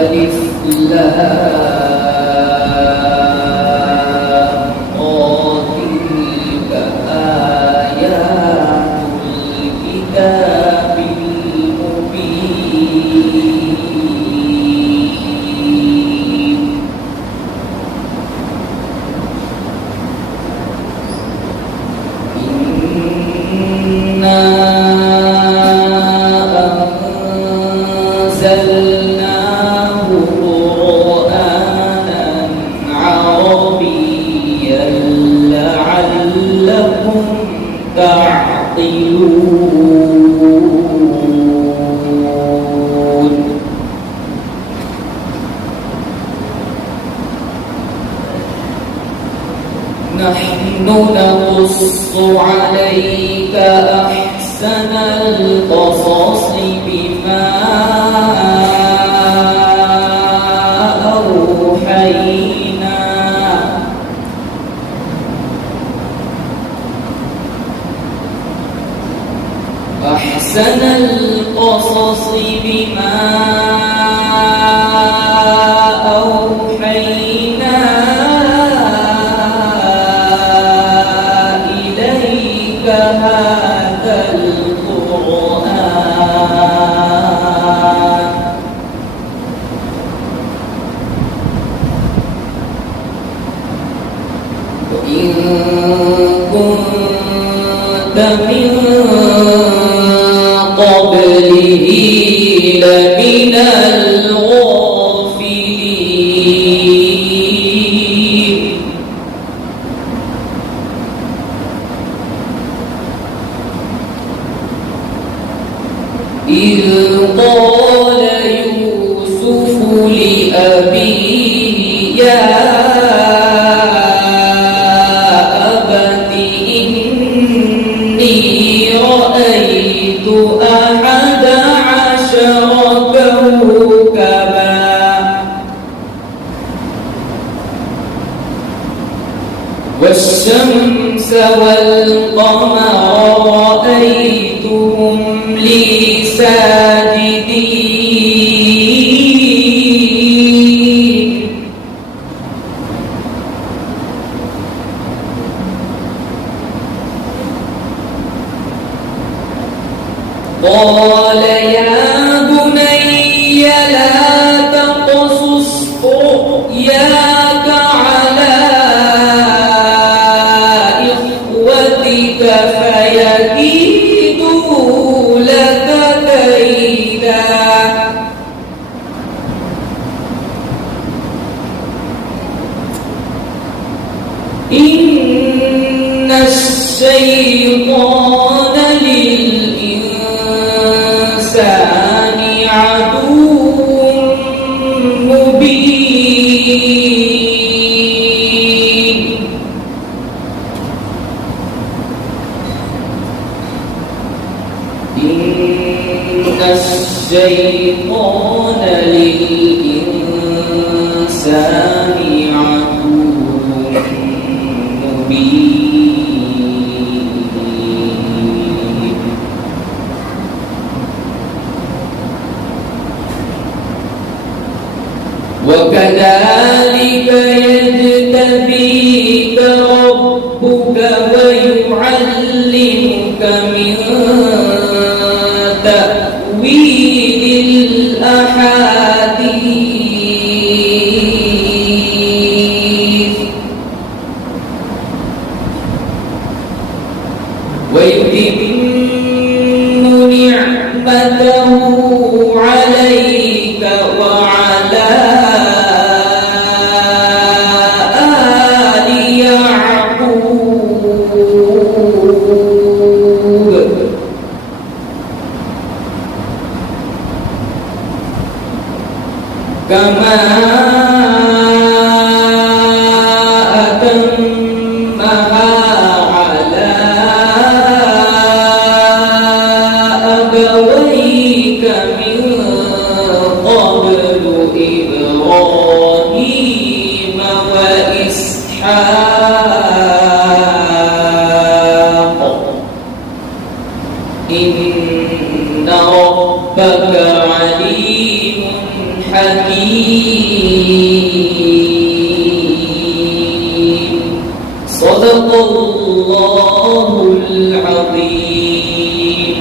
ألف لام را تلك آيات الكتاب المبين إنا أنزلناه قرآنا عربيا لعلكم تعقلون نحن نقص عليك أحسن القصص بما أحسن القصص بما أوحينا إليك هذا القرآن وإن كنت من قبله لمن الغافلين إذ قال يوسف لأبيه يا أبت إني رأيت أحد عشر كوكبا والشمس والقمر رأيتهم لي ساجدين قال يا بني لا تقصص رؤياك على إخوتك فيكيدوا لك كيدا إن الشيطان للإنسان عدو مبين إن الشيطان للإنسان عدو مبين وكذلك يجتبيك ربك ويعلمك من تأويل الأحاديث ويتم نعمته عليك وعلى آل يعقوب كما أتمها على أبويك من قبل إبراهيم وإسحاق إن ربك عليم حكيم حكيم صدق الله